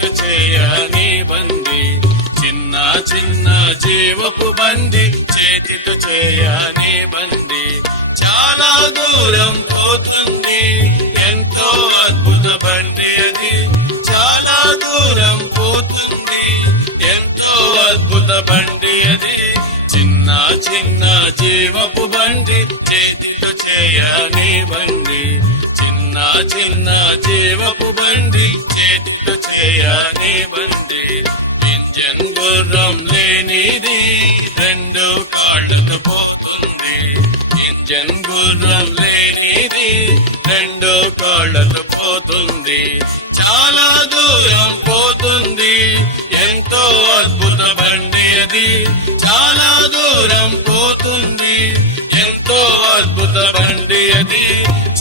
చేతితో చేయని బండి, చిన్న చిన్న జీవపు బండి చేతితో చేయని బండి. చాలా దూరం పోతుంది, ఎంతో అద్భుత బండి అది. చాలా దూరం పోతుంది, ఎంతో అద్భుత బండి అది. చిన్న చిన్న జీవపు బండి చేతితో చేయని బండి, చిన్న చిన్న జీవపు బండి చేతితో చేయని బండి. ఇంజన్ గుర్రం లేనిది, రెండు కాళ్ళతో పోతుంది. ఇంజన్ గుర్రం లేనిది, రెండు కాళ్ళతో పోతుంది. చాలా దూరం పోతుంది, ఎంతో అద్భుత బండి అది. చాలా దూరం పోతుంది, ఎంతో అద్భుత బండి అది.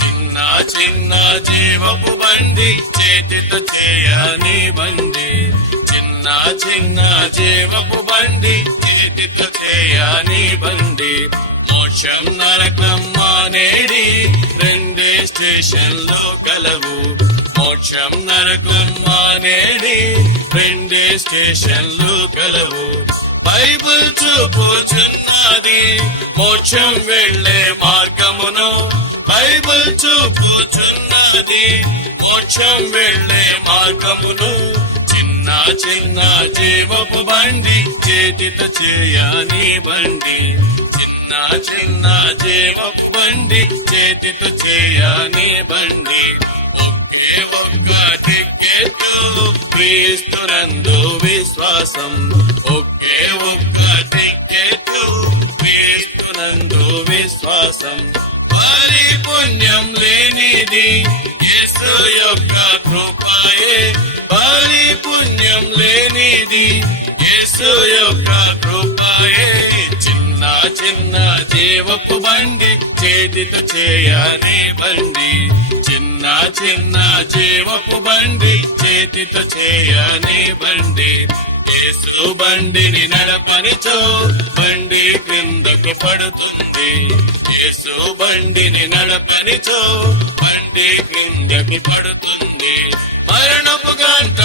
చిన్న చిన్న జీవపు బండి చేతితో చేయని బండి, చిన్న చిన్న జీవపు బండి చేతితో చేయని బండి. మోక్షం నరకం మానేడి, రెండే స్టేషన్లు కలవు. మోక్షం నరకం మానేడి, రెండే స్టేషన్లు కలవు. బైబిల్ చూపుచున్నది మోక్షం వెళ్ళే మార్గమును, బైబిల్ చూపుచున్నది మోక్షం వెళ్ళే మార్గమును. చిన్న చిన్న జీవపు బండి చేతితో చేయని బండి, చిన్న చిన్న జీవపు బండి చేతితో చేయని బండి. ఒకే ఒక్క టికెట్టు, క్రీస్తునందు విశ్వాసం. ఒకే ఒక్క టికెట్టు, క్రీస్తునందు విశ్వాసం. వారి పుణ్యం లేనిది యేసు యొక్క కృపయే, వారి పుణ్యం లేనిది యేసు యొక్క కృపయే. చిన్న చిన్న జీవపు బండి చేతితో చేయని బండి, చిన్న చిన్న జీవపు బండి చేతితో చేయని బండి. యేసు బండిని నడపనిచో బండి క్రిందకు పడుతుంది. యేసు బండిని నడపనిచో బండి క్రిందకు పడుతుంది. మరణపు గంట